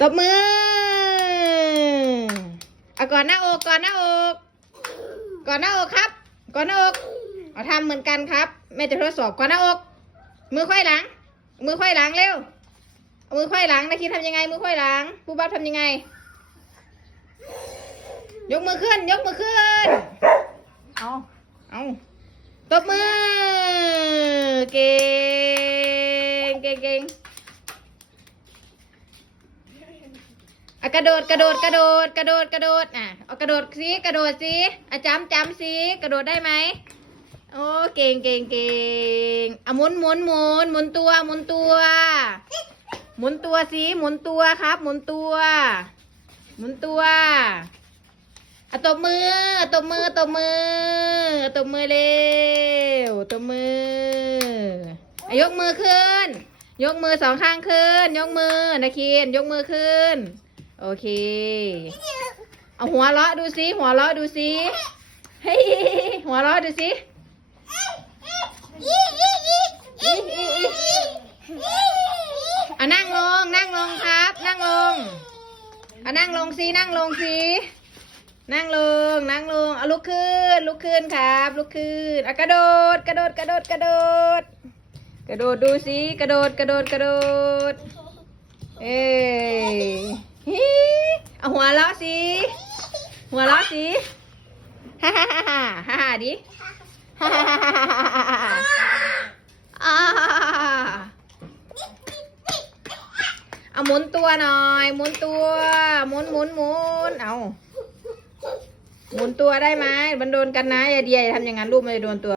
ตบมือเอาก่อนหน้าอกก่อนหน้าอกก่อนหน้าอกครับ ก่อนหน้าอกเอาทำเหมือนกันครับแม่จะทดสอบก่อนหน้าอก มือค่อยหลัง มือค่อยหลังเร็วเอามือค่อยหลังนะคิดทำยังไง มือค่อยหลังผู้บ้าทำยังไง ยกมือขึ้น ยกมือขึ้น เอาเอาตบมือ เก่ง เก่งเก่ง อะกระโดดกระโดดกระโดดกระโดดกระโดดอะเอากระโดดสิกระโดดสิอะจำจำสิกระโดดได้ไหมโอ้เก่งเก่งเก่งอะหมุนหมุนหมุนหมุนตัวหมุนตัว หมุนตัวสิหมุนตัวครับ หมุนตัว หมุนตัวอะตบมือตบมือตบมือตบมือเร็วตบมืออะยกมือขึ้น ยกมือสองข้างขึ้น ยกมือนะคินยกมือขึ้น โอเค เอาหัวเราะดูสิหัวเราะดูสิเฮ้ยหัวเราะดูสิอะนั่งลงนั่งลงครับ นั่งลงอะนั่งลงสินั่งลงสินั่งลงนั่งลงเอาลุกขึ้นลุกขึ้นครับลุกขึ้นอะกระโดดกระโดดกระโดดกระโดด กระโดดดูสิกระโดดกระโดดกระโดด เออ วเราะสิหัวเราะสิฮ่าฮ่าฮ่าฮ่าฮ่าฮ่าดิฮ่าฮ่าฮ่าฮ่าฮ่าฮ่าเอาหมุนตัวหน่อยหมุนตัวหมุนหมุนหมุนเอาหมุนตัวได้ไหมมันโดนกันนะอย่าเดียอย่าทำอย่างนั้นลูกมันจะโดนตัว